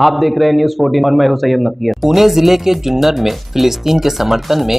آپ دیکھ رہے ہیں نیوز 14 اور میں ہوں سید نقیہ۔ پونے ضلع کے جنر میں فلسطین کے سمرتھن میں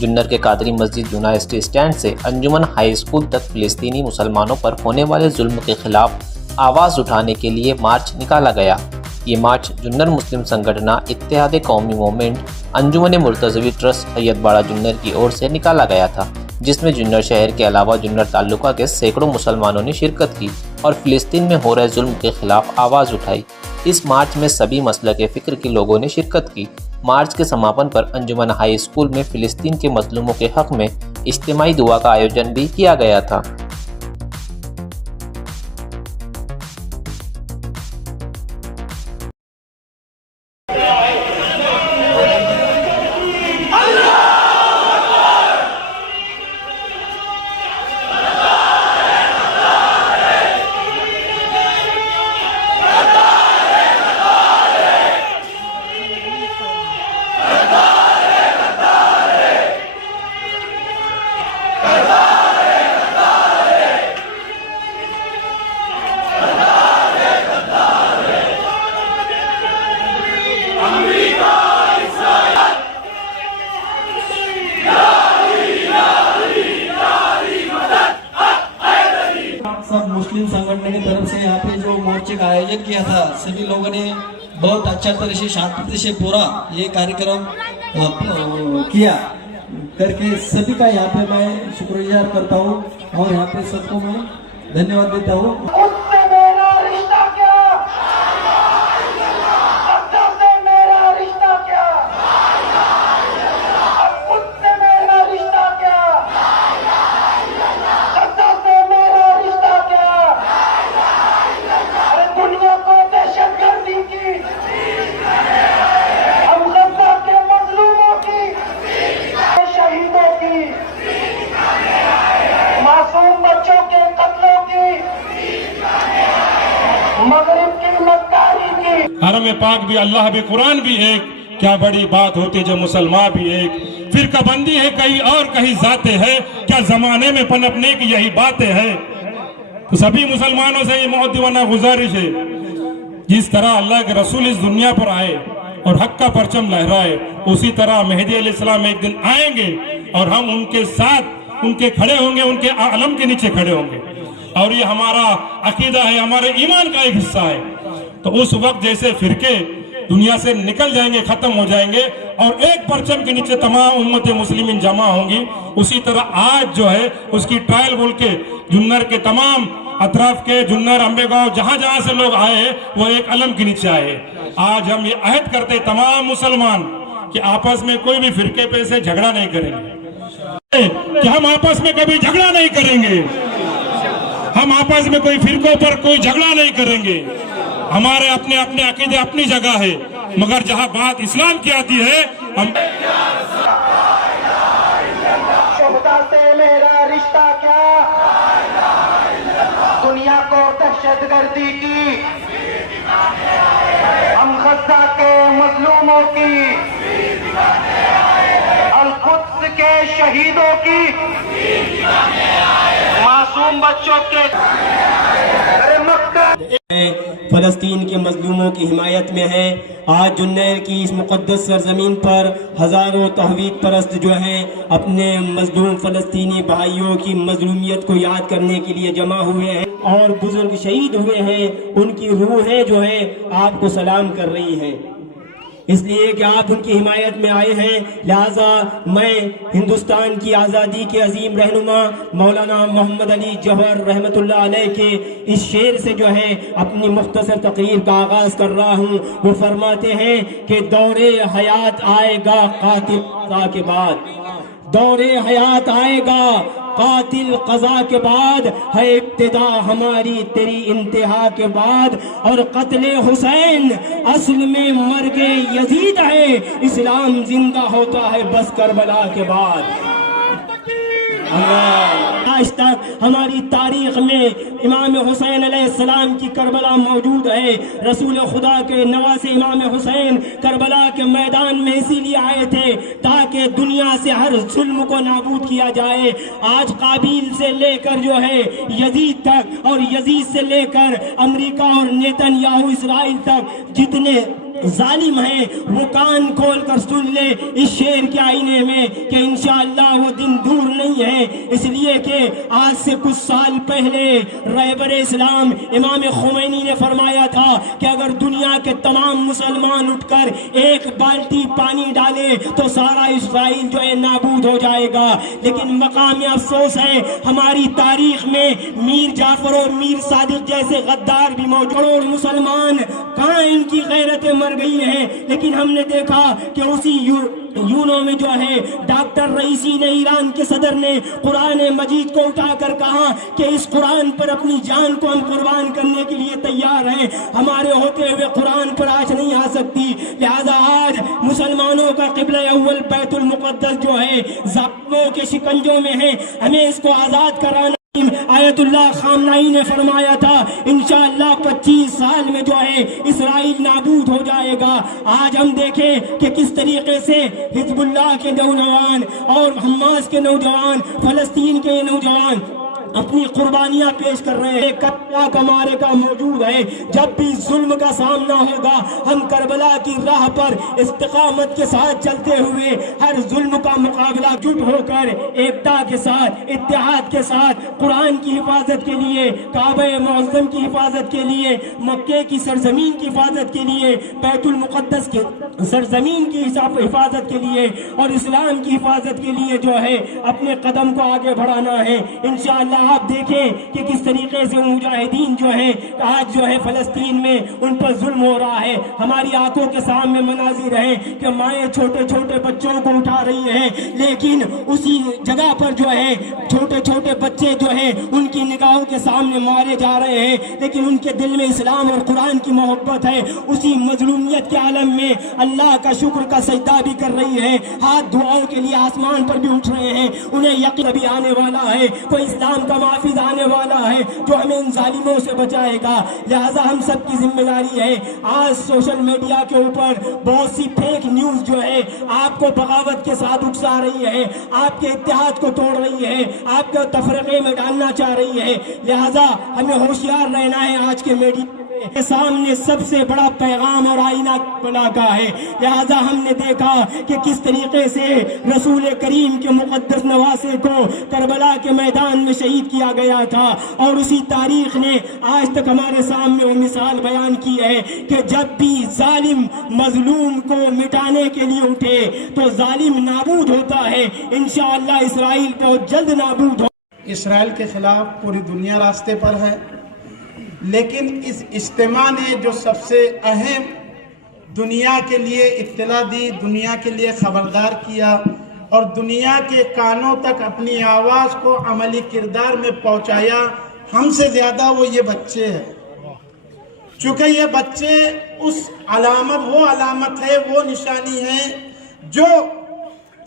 جنر کے قادری مسجد یونیورسٹی اسٹینڈ سے انجمن ہائی اسکول تک فلسطینی مسلمانوں پر ہونے والے ظلم کے خلاف آواز اٹھانے کے لیے مارچ نکالا گیا۔ یہ مارچ جنر مسلم سنگھٹنا اتحاد قومی موومنٹ انجمن مرتضوی ٹرسٹ سید باڑہ جنر کی اور سے نکالا گیا تھا، جس میں جنر شہر کے علاوہ جنر تعلقہ کے سینکڑوں مسلمانوں نے شرکت کی اور فلسطین میں ہو رہے ظلم کے خلاف آواز اٹھائی۔ اس مارچ میں سبھی مسلک فکر کے لوگوں نے شرکت کی۔ مارچ کے سماپن پر انجمن ہائی اسکول میں فلسطین کے مظلوموں کے حق میں اجتماعی دعا کا آیوجن بھی کیا گیا تھا۔ سب مسلم سنگھٹن کی طرف سے یہاں پہ جو مورچے کا آیوجن کیا تھا، سبھی لوگوں نے بہت اچھا طرح سے شانتی سے پورا یہ کاریکرم کیا کر کے سبھی کا یہاں پہ میں شکریہ کرتا ہوں اور یہاں پہ سب کو میں دھنیہ واد دیتا ہوں۔ حرم پاک بھی، اللہ بھی، قرآن بھی ایک، کیا بڑی بات ہوتی جو مسلمان بھی ایک۔ فرقہ بندی ہے کہیں اور کہیں ذاتیں ہے، کیا زمانے میں پنپنے کی یہی باتیں ہے۔ تو سبھی مسلمانوں سے یہ مؤدبانہ گزارش ہے، جس طرح اللہ کے رسول اس دنیا پر آئے اور حق کا پرچم لہرائے، اسی طرح مہدی علیہ السلام ایک دن آئیں گے اور ہم ان کے ساتھ ان کے کھڑے ہوں گے، ان کے علم کے نیچے کھڑے ہوں گے، اور یہ ہمارا عقیدہ ہے، ہمارے ایمان کا ایک حصہ ہے۔ تو اس وقت جیسے فرقے دنیا سے نکل جائیں گے، ختم ہو جائیں گے اور ایک پرچم کے نیچے تمام امت مسلمین جمع ہوں گی، اسی طرح آج جو ہے اس کی ٹرائل بول کے جنر کے تمام اطراف کے جنر، امبے گاؤں، جہاں جہاں سے لوگ آئے وہ ایک علم کے نیچے آئے۔ آج ہم یہ عہد کرتے تمام مسلمان کہ آپس میں کوئی بھی فرقے پہ سے جھگڑا نہیں کریں گے، کہ ہم آپس میں کبھی جھگڑا نہیں کریں گے، ہم آپس میں کوئی فرقوں پر کوئی جھگڑا نہیں کریں گے۔ ہمارے اپنے اپنے عقیدے اپنی جگہ ہے، مگر جہاں بات اسلام کی آتی ہے ہم شہداء سے میرا رشتہ کیا، دنیا کو دہشت گردی کی، ہم غزہ کے مظلوموں کی، القدس کے شہیدوں کی، معصوم بچوں کے، فلسطین کے مظلوموں کی حمایت میں ہے۔ آج جنر کی اس مقدس سرزمین پر ہزاروں توحید پرست جو ہیں اپنے مظلوم فلسطینی بھائیوں کی مظلومیت کو یاد کرنے کے لیے جمع ہوئے ہیں اور بزرگ شہید ہوئے ہیں، ان کی روحیں جو ہیں آپ کو سلام کر رہی ہیں، اس لیے کہ آپ ان کی حمایت میں آئے ہیں۔ لہٰذا میں ہندوستان کی آزادی کے عظیم رہنما مولانا محمد علی جوہر رحمۃ اللہ علیہ کے اس شعر سے جو ہے اپنی مختصر تقریر کا آغاز کر رہا ہوں۔ وہ فرماتے ہیں کہ دور حیات آئے گا قاتل قضا کے بعد، دور حیات آئے گا قاتل قضا کے بعد، ہے ابتدا ہماری تیری انتہا کے بعد، اور قتل حسین اصل میں مرگ یزید ہے، اسلام زندہ ہوتا ہے بس کربلا کے بعد۔ آج تک ہماری تاریخ میں امام حسین علیہ السلام کی کربلا موجود ہے. رسول خدا کے نواسے امام حسین کربلا کے میدان میں اسی لیے آئے تھے تاکہ دنیا سے ہر ظلم کو نابود کیا جائے. آج قابیل سے لے کر جو ہے یزید تک اور یزید سے لے کر امریکہ اور نیتن یاہو اسرائیل تک جتنے ظالم ہیں وہ کان کھول کر سن لے اس شعر کے آئینے میں کہ انشاءاللہ وہ دن دور نہیں ہے. اس لیے کہ آج سے کچھ سال پہلے رہبر اسلام امام خمینی نے فرمایا تھا کہ اگر دنیا کے تمام مسلمان اٹھ کر ایک بالٹی پانی ڈالے تو سارا اسرائیل جو ہے نابود ہو جائے گا. لیکن مقام افسوس ہے ہماری تاریخ میں میر جعفر اور میر صادق جیسے غدار بھی موجود. کروڑ مسلمان کہاں ان کی غیرتیں مر گئی ہیں. لیکن ہم نے دیکھا کہ اسی یونوں میں جو ہے ڈاکٹر رئیسی نے ایران کے صدر نے قرآن مجید کو اٹھا کر کہا کہ اس قرآن پر اپنی جان کو ہم قربان کرنے کے لیے تیار ہیں. ہمارے ہوتے ہوئے قرآن پر آج نہیں آ سکتی. لہذا آج مسلمانوں کا قبلہ اول بیت المقدس جو ہے ظالموں کے شکنجوں میں ہے. ہمیں اس کو آزاد کرانا. آیت اللہ خامنائی نے فرمایا تھا انشاءاللہ 25 سال میں جو ہے اسرائیل نابود ہو جائے گا. آج ہم دیکھیں کہ کس طریقے سے حزب اللہ کے نوجوان اور حماس کے نوجوان فلسطین کے نوجوان اپنی قربانیاں پیش کر رہے ہیں. کربلا کا معرکہ موجود ہے. جب بھی ظلم کا سامنا ہوگا ہم کربلا کی راہ پر استقامت کے ساتھ چلتے ہوئے ہر ظلم کا مقابلہ جٹ ہو کر ایکتا کے ساتھ اتحاد کے ساتھ قرآن کی حفاظت کے لیے کعبہ معظم کی حفاظت کے لیے مکے کی سرزمین کی حفاظت کے لیے بیت المقدس کی سرزمین کی حفاظت کے لیے اور اسلام کی حفاظت کے لیے جو ہے اپنے قدم کو آگے بڑھانا ہے. انشاءاللہ آپ دیکھیں کہ کس طریقے سے مجاہدین جو ہیں آج جو ہے فلسطین میں ان پر ظلم ہو رہا ہے. ہماری آنکھوں کے سامنے مناظر ہیں کہ مائیں چھوٹے چھوٹے بچوں کو اٹھا رہی ہیں لیکن اسی جگہ پر جو ہے چھوٹے چھوٹے بچے جو ہیں ان کی نگاہوں کے سامنے مارے جا رہے ہیں لیکن ان کے دل میں اسلام اور قرآن کی محبت ہے. اسی مظلومیت کے عالم میں اللہ کا شکر کا سجدہ بھی کر رہی ہے. ہاتھ دعاؤں کے لیے آسمان پر بھی اٹھ رہے ہیں. انہیں یقین بھی آنے والا ہے کوئی اسلام کا محافظ آنے والا ہے جو ہمیں ان ظالموں سے بچائے گا. لہذا ہم سب کی ذمہ داری ہے. آج سوشل میڈیا کے اوپر بہت سی فیک نیوز جو ہے آپ کو بغاوت کے ساتھ اکسا رہی ہے, آپ کے اتحاد کو توڑ رہی ہے, آپ کو تفرقے میں ڈالنا چاہ رہی ہے. لہذا ہمیں ہوشیار رہنا ہے. آج کے میڈیا کے سامنے سب سے بڑا پیغام اور آئینہ بنا کا ہے. لہذا ہم نے دیکھا کہ کس طریقے سے رسول کریم کے مقدس نواسے کو کربلا کے میدان میں شہید کیا گیا تھا اور اسی تاریخ نے آج تک ہمارے سامنے وہ مثال بیان کی ہے کہ جب بھی ظالم مظلوم کو مٹانے کے لیے اٹھے تو ظالم نابود ہوتا ہے. انشاءاللہ اسرائیل بہت جلد نابود ہو. اسرائیل کے خلاف پوری دنیا راستے پر ہے لیکن اس اجتماع نے جو سب سے اہم دنیا کے لیے اطلاع دی, دنیا کے لیے خبردار کیا اور دنیا کے کانوں تک اپنی آواز کو عملی کردار میں پہنچایا, ہم سے زیادہ وہ یہ بچے ہیں. چونکہ یہ بچے اس وہ علامت ہے, وہ نشانی ہے جو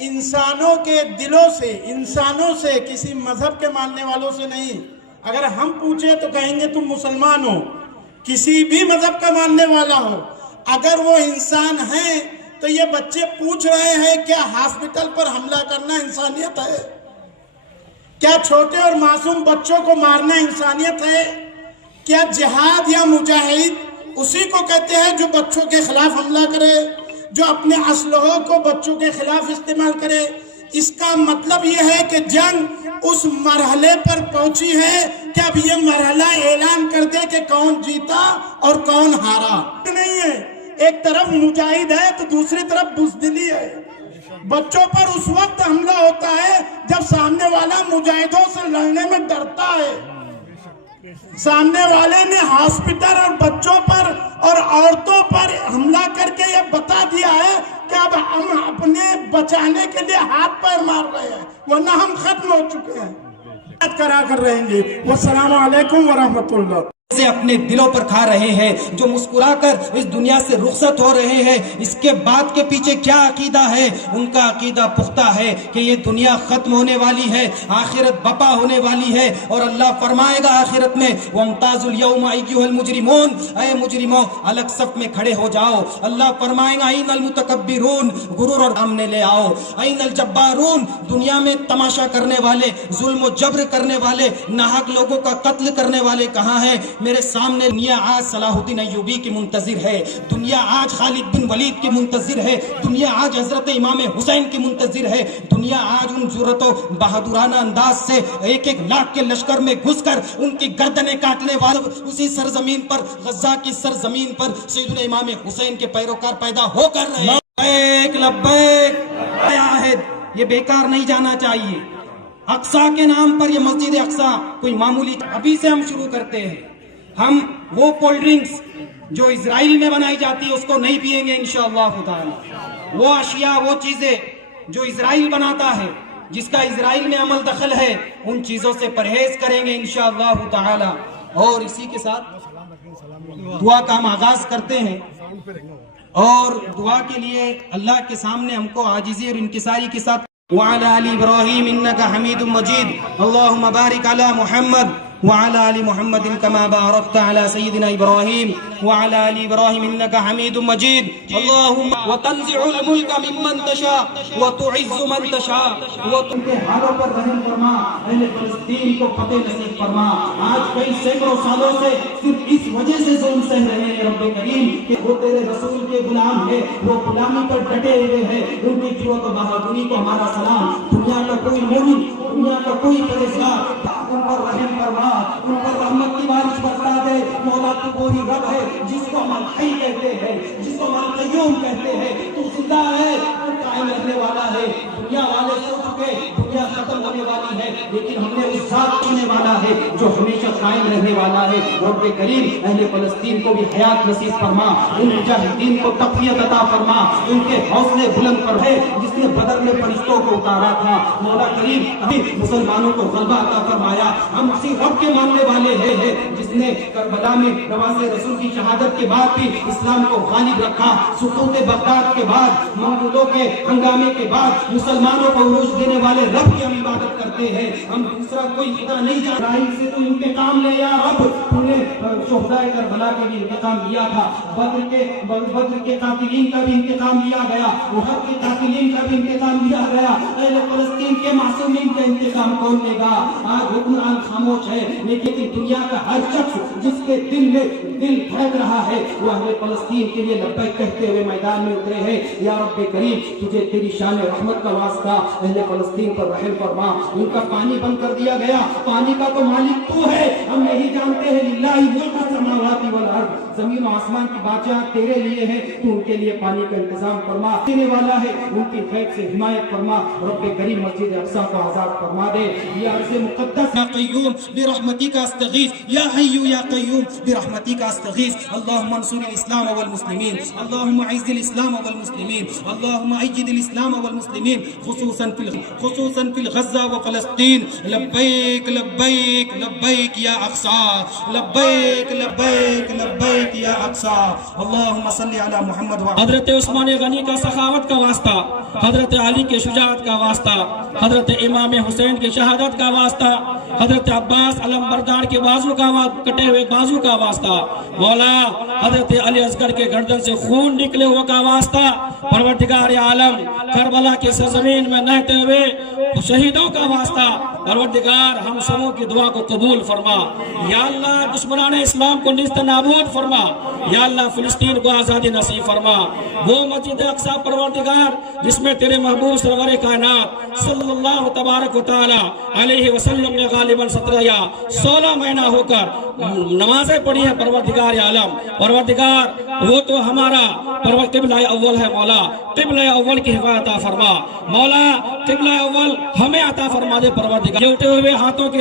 انسانوں کے دلوں سے, انسانوں سے, کسی مذہب کے ماننے والوں سے نہیں. اگر ہم پوچھیں تو کہیں گے تم مسلمان ہو, کسی بھی مذہب کا ماننے والا ہو, اگر وہ انسان ہیں تو یہ بچے پوچھ رہے ہیں کیا ہاسپٹل پر حملہ کرنا انسانیت ہے؟ کیا چھوٹے اور معصوم بچوں کو مارنا انسانیت ہے؟ کیا جہاد یا مجاہد اسی کو کہتے ہیں جو بچوں کے خلاف حملہ کرے, جو اپنے اسلحوں کو بچوں کے خلاف استعمال کرے؟ اس کا مطلب یہ ہے کہ جنگ اس مرحلے پر پہنچی ہے کہ اب یہ مرحلہ اعلان کر دے کہ کون جیتا اور کون ہارا. نہیں ہے, ایک طرف مجاہد ہے تو دوسری طرف بزدلی ہے. بچوں پر اس وقت حملہ ہوتا ہے جب سامنے والا مجاہدوں سے لڑنے میں ڈرتا ہے. سامنے والے نے ہاسپٹل اور بچوں پر اور عورتوں پر حملہ کر کے یہ بتا دیا ہے کہ اب ہم اپنے بچانے کے لیے ہاتھ پیر مار رہے ہیں ورنہ ہم ختم ہو چکے ہیں. کرا کر رہیں گے. والسلام علیکم ورحمۃ اللہ. سے اپنے دلوں پر کھا رہے ہیں، جو مسکرا کر اس دنیا سے رخصت ہو رہے ہیں، اس کے بعد کے پیچھے کیا عقیدہ ہے؟ ان کا عقیدہ پختہ ہے کہ یہ دنیا ختم ہونے والی ہے، آخرت بپا ہونے والی ہے، اور اللہ فرمائے گا آخرت میں وَامْتَازُوا الْيَوْمَ أَيُّهَا الْمُجْرِمُونَ، اے مجرموں الگ صف میں کھڑے ہو جاؤ۔ اللہ فرمائے گا اَيْنَ الْمُتَكَبِّرُونَ، غرور اور سامنے لے آؤ۔ اَيْنَ الْجَبَّارُونَ، دنیا میں تماشا کرنے والے، ظلم و جبر کرنے والے، ناحق لوگوں کا قتل کرنے والے کہاں ہیں؟ میرے سامنے دنیا آج صلاح الدین ایوبی کی منتظر ہے، دنیا آج خالد بن ولید کی منتظر ہے، دنیا آج حضرت امام حسین کی منتظر ہے، دنیا آج ان جرأت و بہادرانہ انداز سے ایک ایک لاکھ کے لشکر میں گھس کر ان کی گردنیں کاٹنے والے اسی سرزمین پر، غزہ کی سرزمین پر سیدنا امام حسین کے پیروکار پیدا ہو کر رہے ہیں۔ لبیک لبیک عہد، یہ بیکار نہیں جانا چاہیے۔ اقصیٰ کے نام پر یہ مسجد اقصیٰ کوئی معمولی، ابھی سے ہم شروع کرتے ہیں۔ ہم وہ کولڈ ڈرنکس جو اسرائیل میں بنائی جاتی ہے اس کو نہیں پیئیں گے انشاءاللہ تعالی۔ وہ اشیاء، وہ چیزیں جو اسرائیل بناتا ہے، جس کا اسرائیل میں عمل دخل ہے، ان چیزوں سے پرہیز کریں گے انشاءاللہ تعالی۔ اور اسی کے ساتھ دعا کا ہم آغاز کرتے ہیں، اور دعا کے لیے اللہ کے سامنے ہم کو عاجزی اور انکساری کے ساتھ وعلى آل إبراهيم إنك حميد مجيد اللهم بارك على محمد وعلى آل محمد كما باركت على سيدنا إبراهيم وعلى آل إبراهيم إنك حميد مجيد اللهم وتنزع الملك ممن تشاء وتعز من تشاء وتنke حالوں پر رحم فرما، اہل فلسطین کو فتح نصیب فرما۔ آج کئی سینکڑوں سالوں سے صرف اس وجہ سے ظلم سہ رہے ہیں رب کریم کہ وہ تیرے رسول کے غلام ہیں، وہ غلامی پر ڈٹے ہوئے ہیں۔ ان کی جرأت و بہادری کو ہمارا سلام۔ دنیا کا کوئی مومن، دنیا کا کوئی پرہیزگار ان پر رحم فرما، ان پر رحمت کی بارش برسا دے۔ مولا تو وہی رب ہے جس کو ہم الحی کہتے ہیں، جس کو ہم القیوم کہتے ہیں۔ تو زندہ ہے، تو قائم رہنے والا ہے۔ دنیا والے سو چکے، دنیا ختم ہونے والی ہے، لیکن ہم نے اس ذات ہونے والا ہے جو ہمیشہ قائم رہنے والا ہے۔ رب کریم اہل فلسطین کو بھی حیات نصیب فرما، ان مجاہدین کو تقویت عطا فرما، ان کے حوصلے بلند پر ہے جس نے بدر میں فرشتوں کو اتارا تھا۔ مولا کریم مسلمانوں کو غلبہ عطا فرمایا۔ ہم اسی رب کے ماننے والے ہیں جس نے کربلا میں نواز رسول کی شہادت کے بعد بھی اسلام کو غالب رکھا۔ سقوط بغداد کے بعد، منگولوں کے ہنگامے کے بعد مسلمانوں کو عروج دینے والے رب کی ہم عبادت کرتے ہیں۔ ہم دوسرا کوئی خدا نہیں جانتے۔ اسرائیل سے تو انتقام لے یا رب، تو نے شہدائے کربلا کے بھی انتقام لیا تھا، بدر کے قاتلین کا بھی انتقام لیا گیا، احد کے قاتلین کا بھی انتقام لیا گیا۔ اہل فلسطین کے معصومین کا انتقام کون لے گا؟ آج حکمران خاموش ہے، لیکن دنیا کا ہر شخص جس کے دل میں دل دھڑک رہا ہے وہ اہل فلسطین کے لیے لبیک کہتے ہوئے میدان میں اترے ہیں۔ یا رب کریم تجھے تیری شان رحمت کا واسطہ اہل فلسطین پر رحم فرما۔ ان کا پانی بند کر دیا گیا، پانی کا تو مالک تو ہے، ہم یہی جانتے ہیں للہ ملک السماوات والارض، زمین و آسمان کی بادشاہ تیرے لیے ہے، تو ان کے لیے پانی کا انتظام فرما۔ دینے والا ہے، ان کی خیر سے حمایت فرما۔ رب کریم مسجد اقصیٰ کو آزاد فرما دے۔ یا عرض مقدس یا قیوم برحمتک استغیث، یا حی یا قیوم برحمتک استغیث۔ اللهم انصر الاسلام والمسلمین، اللهم اعز الاسلام والمسلمین، اللهم اید الاسلام والمسلمین، خصوصا فی غزہ و فلسطین۔ لبیک لبیک لبیک یا اقصیٰ، لبیک لبیک لبیک یا اقصیٰ۔ اللهم صل علی محمد و حضرت عثمان غنی کا سخاوت کا واسطہ، حضرت علی کے شجاعت کا واسطہ، حضرت امام حسین کی شہادت کا واسطہ، حضرت عباس علم بردار کے بازو کا کٹے ہوئے بازو کا واسطہ، مولا حضرت علی اصغر کے گردن سے خون نکلے ہوئے کا واسطہ، پروردگار عالم کربلا کی سرزمین میں نہتے ہوئے شہیدوں کا واسطہ، پروردگار ہم سبوں کی دعا کو قبول فرما۔ یا اللہ دشمنان اسلام کو نیست نابود فرما، یا اللہ فلسطین کو آزادی نصیب فرما۔ وہ مسجد اقصیٰ پروردگار جس میں تیرے محبوب سرور کائنات صلی اللہ تبارک و تعالی علیہ وسلم نے غالباً 17 یا 16 مہینہ ہو کر نمازیں پڑھی ہیں پروردگار عالم، پروردگار وہ تو ہمارا قبلہ اول ہے، مولا قبلہ اول کی حفاظت عطا فرما، مولا قبلہ اول ہمیں عطا فرما دے پروردگار۔ یہ اٹھے ہوئے ہاتھوں کے